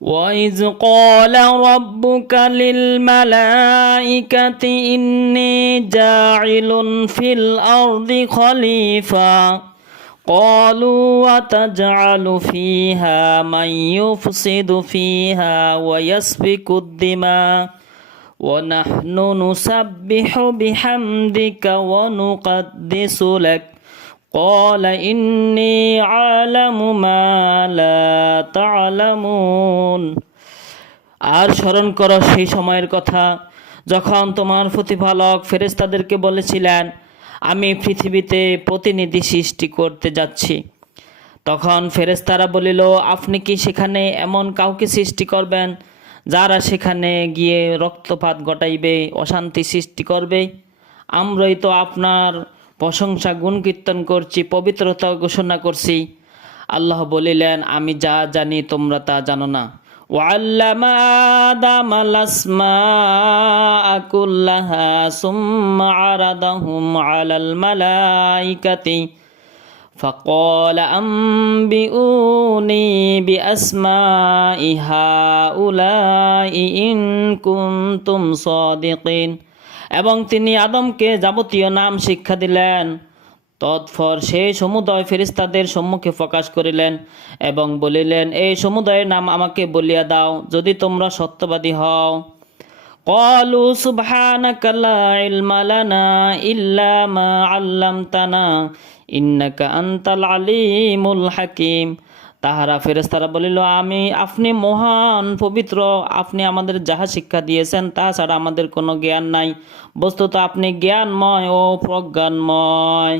وإذ قال ربك للملائكة إني جاعل في الأرض خليفة قالوا وتجعل فيها من يفسد فيها ويسفك الدماء ونحن نسبح بحمدك ونقدس لك قال إني أعلم ما لا تعلمون। আর স্মরণ করো সেই সময়ের কথা যখন তোমার প্রতিপালক ফেরেশতাদেরকে বলেছিলেন, আমি পৃথিবীতে প্রতিনিধি সৃষ্টি করতে যাচ্ছি। তখন ফেরেশতারা বলিল, আপনি কি সেখানে এমন কাউকে সৃষ্টি করবেন যারা সেখানে গিয়ে রক্তপাত ঘটাইবে, অশান্তি সৃষ্টি করবে? আমরাই তো আপনার প্রশংসা গুণ কীর্তন করছি, পবিত্রতা ঘোষণা করছি। আল্লাহ বলিলেন, আমি যা জানি তোমরা তা জানো না। وعلم آدم الأسماء كلها ثم عرضهم على الملائكة فقال أنبئوني بأسماء هؤلاء إن كنتم صادقين। এবং তিনি আদমকে যাবতীয় নাম শিক্ষা দিলেন। তৎপর সেই সমুদয় ফেরেশতাদের সম্মুখে প্রকাশ করিলেন এবং বলিলেন, এই সমুদয়ের নাম আমাকে বলিয়া দাও যদি তোমরা সত্যবাদী হও। ক্বালু সুবহানাকা লা ইলমা লানা ইল্লা মা আল্লামতানা ইন্নাকা আনতাল আলিমুল হাকিম। তাহারা ফেরেশতারা বলিল, আপনি মহান পবিত্র, আপনি আমাদের যাহা শিক্ষা দিয়েছেন তাহা ছাড়া আমাদের কোনো জ্ঞান নাই, বস্তুত আপনি জ্ঞানময় ও প্রজ্ঞানময়।